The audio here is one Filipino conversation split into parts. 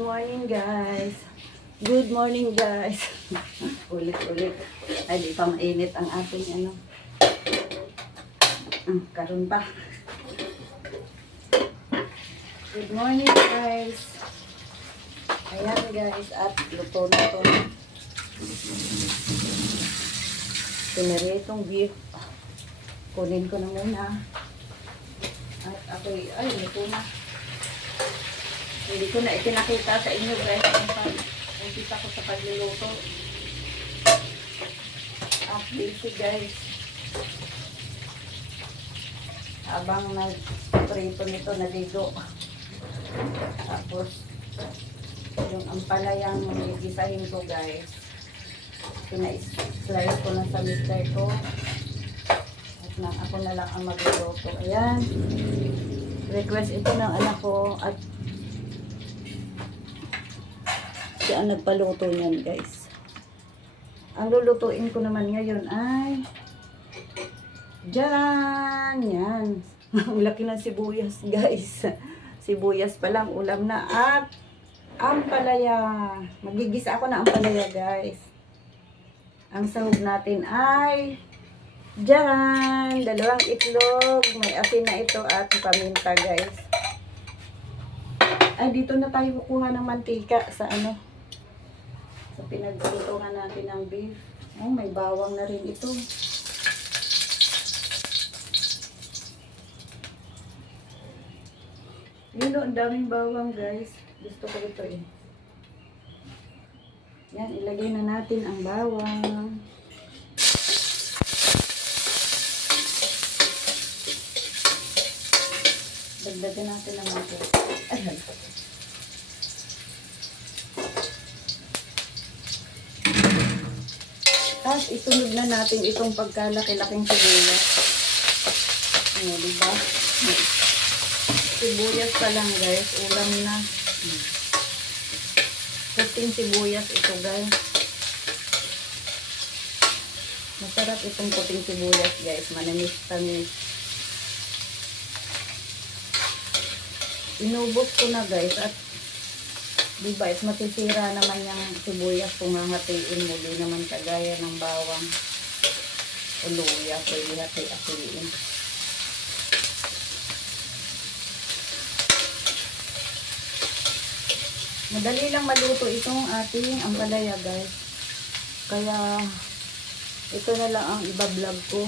morning guys. Good morning guys. Ulit-ulit. Ay, di pa mainit ang ating ano. Mm, karon pa. Good morning guys. Ayan guys, at luto na to. Piniritong beef. Kunin ko na muna. At ako'y, ay, luto na. Hindi ko na ipinakita sa inyo guys kung paano umpisa ko sa pagluluto. At busy guys. Habang nag-prito nito, naligo. Tapos, yung ampalayang gigisahin ko guys. Pina-slice ko na sa mister ko. At na, ako na lang ang magluluto. Ayan. Request ito ng anak ko at siya ang nagpaluto niyan guys. Ang lulutuin ko naman ngayon ay Diyan! Yan. Ang laki ng sibuyas guys. Sibuyas pa lang ulam na at ampalaya. Magigisa ako na ampalaya guys. Ang sahog natin ay Diyan! Dalawang itlog. May asin na ito at paminta guys. Ay, dito na tayo kukuha ng mantika sa ano. Sa pinaglutuhan natin ng beef. Oh, may bawang na rin ito. Yun o, ang daming bawang guys. Gusto ko ito eh. Yan, ilagay na natin ang bawang. Dagdagan natin ang mga Ayan. Tapos isunod na natin itong pagkalaki-laking sibuyas. Ano, di ba? Sibuyas pa lang guys, ulam na. Puting sibuyas ito guys. Masarap itong puting sibuyas guys, manamis-tamis. Inubos ko na guys at di ba is matisira naman yung sibuyas kung hahatiin mo di naman kagaya ng bawang o luya pwede hati-hatiin. Madali lang maluto itong ating ampalaya guys. Kaya ito na lang ang iba-vlog ko.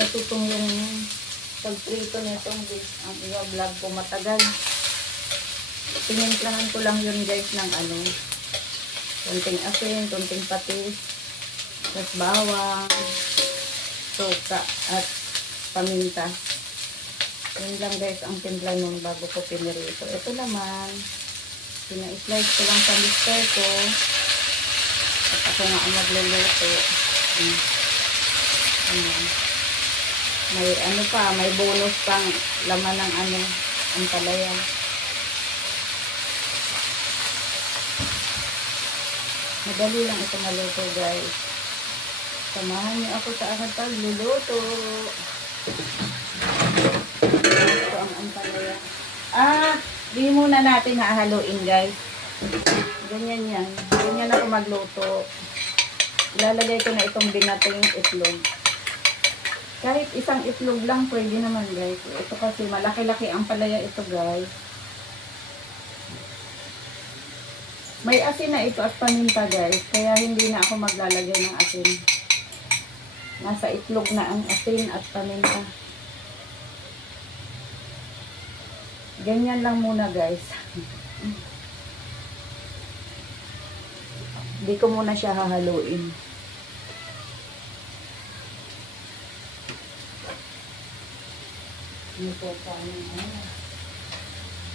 Katutong yung pagprito nitong guys, ang iba-vlog ko matagal. Tinimplahan ko lang yun guys ng ano, konting asin, konting patis, tapos bawang, suka at paminta. Yun lang guys ang timpla nun bago ko pinirito. Ito naman, pina-slice ko lang sa mister ko. At ako nga ang magluluto. Hmm. Ayan. May ano pa, may bonus pang laman ng ano, ang palaya. Madali lang ito maluto guys. Samahan niyo ako sa aking pagluluto. Ito ang ampalaya. Ah, di muna natin hahaluin guys. Ganyan yan. Ganyan ako magluto. Ilalagay ko na itong binating itlog. Kahit isang itlog lang pwede naman guys. Ito kasi malaki-laki ang palaya ito guys. May asin na ito at paminta guys. Kaya hindi na ako maglalagay ng asin. Nasa itlog na ang asin at paminta. Ganyan lang muna guys. Hindi ko muna siya hahaluin. Ano po paano ano?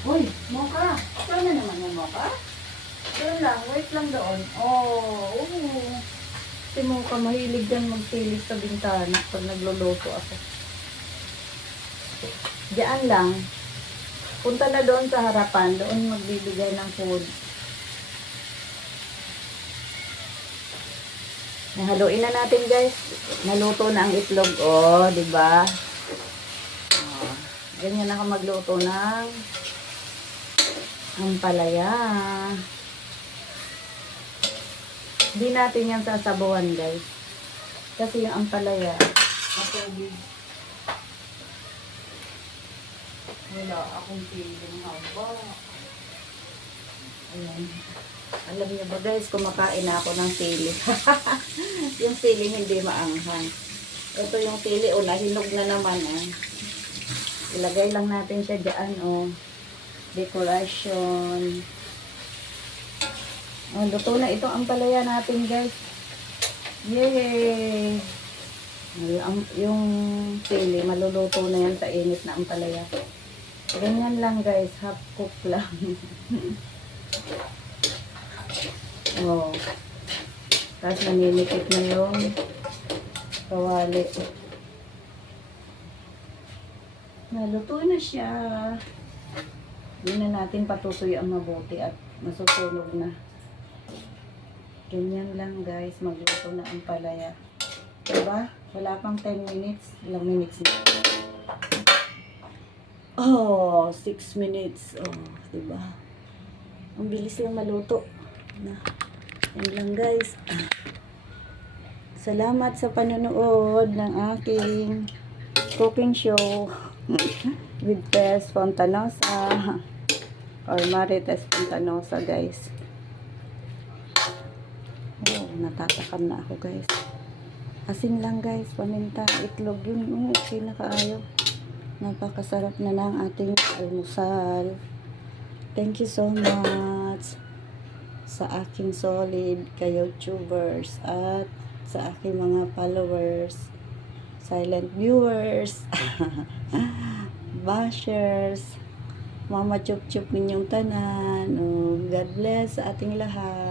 Uy, moka! Saan na naman yung moka? Doon lang, wait lang doon. Oh, oo. Si moka mahilig yan magsilig sa bintana pag nagluluto ako. Diyan lang. Punta na doon sa harapan, doon magbibigay ng food. Nahaluin na natin guys. Naluto na ang itlog. Oh, di ba? Oh, ganyan ako magluto ng ampalaya. Hindi natin yan sasabawan guys. Kasi yung ampalaya, matubig. Wala akong feeling haba. Ayan. Alam niyo ba guys, kumakain ako ng sili. yung sili hindi maanghang. Ito yung sili, o nahinog na naman. Eh. Ilagay lang natin siya dyan, o. Decoration. Oh, luto na itong ampalaya natin guys. Yay! Yung, yung sili, maluluto na yan sa init na ampalaya. Ganyan lang guys, half cook lang. oh. Tapos naninikit na yung kawali. Naluto na siya. Hindi na natin patutuyo ang mabuti at masusunog na. Ganyan lang guys, magluto na ang palaya. Diba? Wala pang 10 minutes. Ilang minutes na. Oh, 6 minutes. Oh, diba? Ang bilis lang maluto. Na. Yan lang guys. Salamat sa panonood ng aking cooking show with Tess Fontanosa or Marites Fontanosa guys. Oh, natatakam na ako guys. Asin lang guys, paminta, itlog yun. Oh, kaayo. Napakasarap na ng ating almusal. Thank you so much sa aking solid ka-YouTubers at sa aking mga followers, silent viewers, bashers, mama chup-chup ninyong tanan. Oh, God bless sa ating lahat.